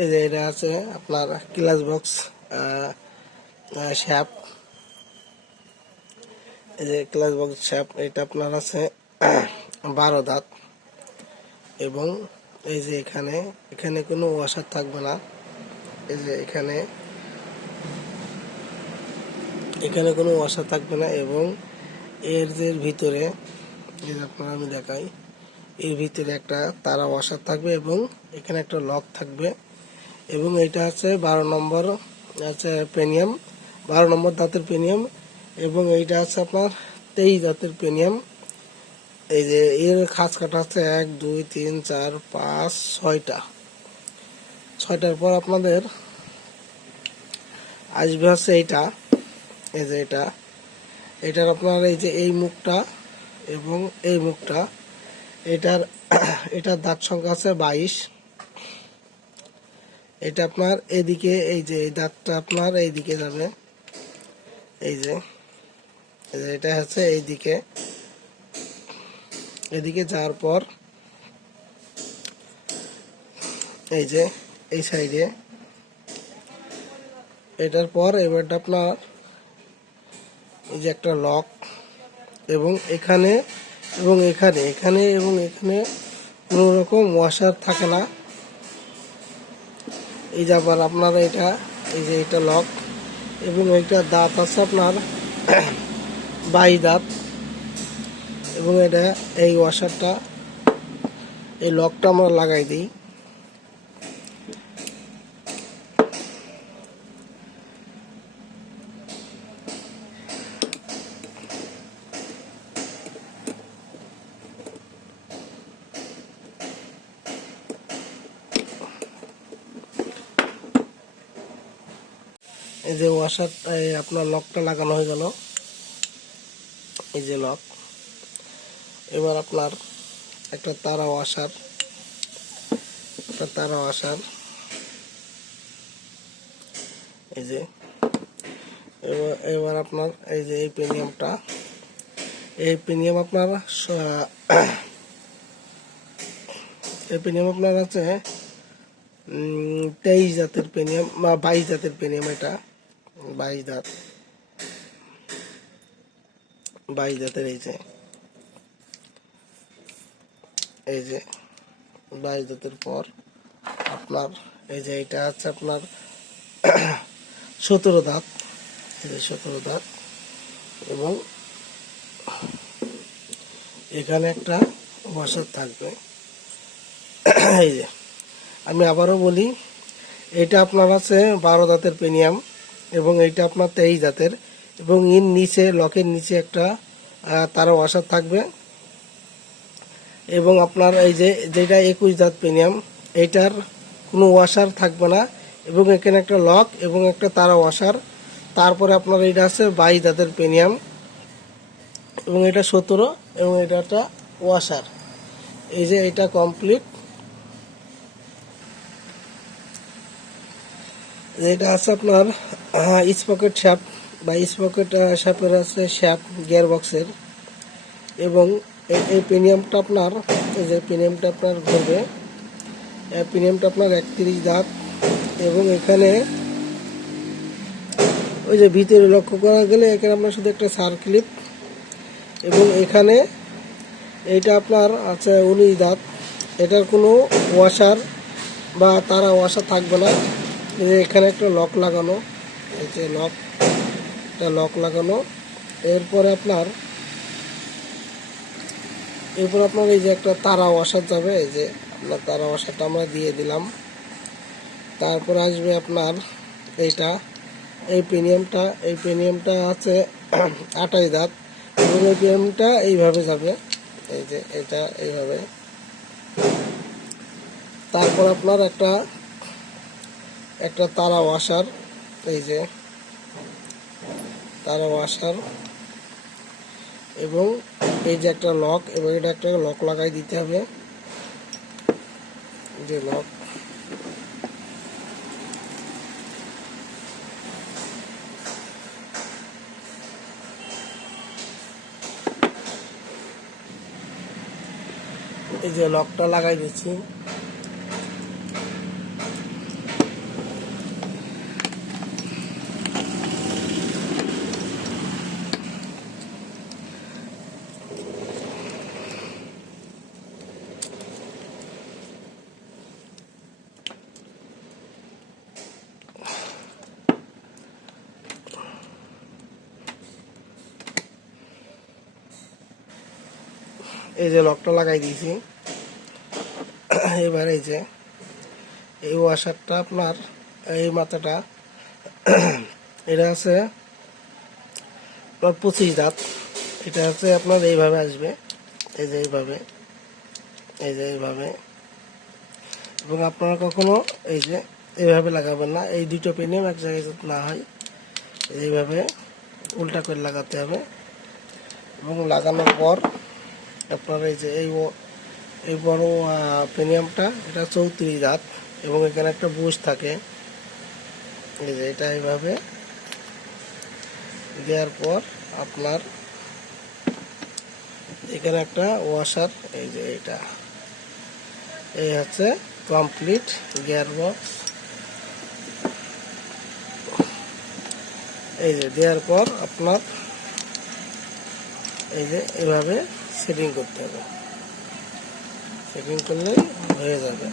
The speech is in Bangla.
এই যে এটা আছে আপনার ক্লাচ বক্স শ্যাপ। এই যে ক্লাচ বক্স শ্যাপ, এটা আপনার আছে 12 দাঁত। এবং এই যে এখানে এখানে কোনো ওয়াশার থাকবে না। এই যে এখানে এখানে কোনো ওয়াশার থাকবে না। এবং এর যে ভিতরে, এই যে আপনার আমি দেখাই, এর ভিতরে একটা তারা ওয়াশার থাকবে এবং এখানে একটা লক থাকবে। এবং এটা আছে 12 নম্বর আছে পেনিয়াম, 12 নম্বর দাঁতের পেনিয়াম। এবং এইটা আছে আপনার 23 দাঁতের পেনিয়াম। এই যে এর খাঁজ কাটা আছে 1 2 3 4 5 6টা। 6টার পর আপনাদের আসবে হচ্ছে এইটা। এই যে এটার আপনার এই যে এই মুখটা এবং এই মুখটা, এটার দাঁত সংখ্যা আছে 22। এটা আপনার এদিকে, এই যে এই দাঁতটা আপনার এইদিকে যাবে। এই যে এটা হচ্ছে এইদিকে, এদিকে যাওয়ার পর এই যে এই সাইডে, এটার পর এবারটা আপনার এই যে একটা লক। এবং এখানে এবং এখানে এখানে এবং এখানে কোনো রকম ওয়াশার থাকে না। এই যে আবার আপনার এটা, এই যে এটা লক। এবং এইটা দাঁত আছে আপনার 22 দাঁত। এবং এটা এই ওয়াশারটা, এই লকটা আমরা লাগাই দিই। এই যে ওয়াশার, আপনার লকটা লাগানো হয়ে গেল। এই যে লক। এবার আপনার একটা তারা ওয়াশার, এই যে এবার আপনার এই যে এই পেনিয়ামটা, এই পেনিয়াম আপনার এই পেনিয়াম আপনার আছে 23 জাতের পেনিয়াম বা 22 জাতের পেনিয়াম। এটা 22 দাঁত, 22 দাঁতের। এই যে 22 দাঁতের পর আপনার এই যে এটা আছে আপনার 17 দাঁত। এই যে 17 দাঁত। এবং এখানে একটা ওয়াশার থাকবে। এই যে আমি আবারও বলি, এটা আপনার আছে 12 দাঁতের পেনিয়াম এবং এইটা আপনার 23 দাঁতের। এবং এর নিচে, লকের নিচে একটা তারা ওয়াশার থাকবে। এবং আপনার এই যে যেটা 21 দাঁত পেনিয়াম, এইটার কোনো ওয়াশার থাকবে না। এবং এখানে একটা লক এবং একটা তারা ওয়াশার। তারপরে আপনার এইটা আছে 22 দাঁতের পেনিয়াম এবং এটা 17 এবং এটা একটা ওয়াশার। এই যে এটা কমপ্লিট। এটা আছে আপনার স্পকেট শ্যাপ বা স্পকেট শ্যাপের আছে শ্যাপ গিয়ার বক্সের। এবং এই পেনিয়ামটা আপনার, এই যে পেনিয়ামটা আপনার ঘুরবে, পেনিয়ামটা আপনার 31 দাঁত। এবং এখানে ওই যে ভিতরে লক্ষ্য করা গেলে এখানে আপনার শুধু একটা সার্ক্লিপ। এবং এখানে এইটা আপনার আছে 19 দাঁত। এটার কোনো ওয়াশার বা তারা ওয়াশার থাকবে না। এখানে একটা লক লাগানো, এই যে লক, একটা লক লাগানো। এরপরে আপনার এই যে একটা তারা ওয়াশার যাবে। এই যে আপনার তারা ওয়াশারটা আমরা দিয়ে দিলাম। তারপর আসবে আপনার এইটা, এই পেনিয়ামটা আছে 28 দাঁত। এবং এই পেনিয়ামটা এইভাবে যাবে, এই যে এটা এইভাবে। তারপর আপনার একটা তারা ওয়াশার, এই যে তারা ওয়াশার। এবং এই যে একটা লক, এবং এটা একটা লক লাগাই দিতে হবে, যে লক। এই যে লকটা লাগাই দিচ্ছি। এই যে লকটা লাগাই দিয়েছি। এবার এই যে এই ওয়াশারটা আপনার এই মাথাটা এটা আছে আপনার 25 দাঁত। এটা হচ্ছে আপনার এইভাবে আসবে, এই যে এইভাবে, এই যে এইভাবে। এবং আপনারা কখনো এই যে এইভাবে লাগাবেন না, এই দুটো পেনেও এক জায়গায় যাতে না হয়, এইভাবে উল্টা করে লাগাতে হবে। এবং লাগানোর পর আপনার এই যে এই বড় পেনিয়ামটা, এটা 34 দাঁত এবং এখানে একটা বুশ থাকে। এই যে এটা এইভাবে দেওয়ার পর আপনার এখানে একটা ওয়াশার, এই যে এটা, এই হচ্ছে কমপ্লিট গিয়ার বক্স। এই যে দেওয়ার পর আপনার এই যে এভাবে সেটিং করতে হবে, সেটিং করলেই হয়ে যাবে।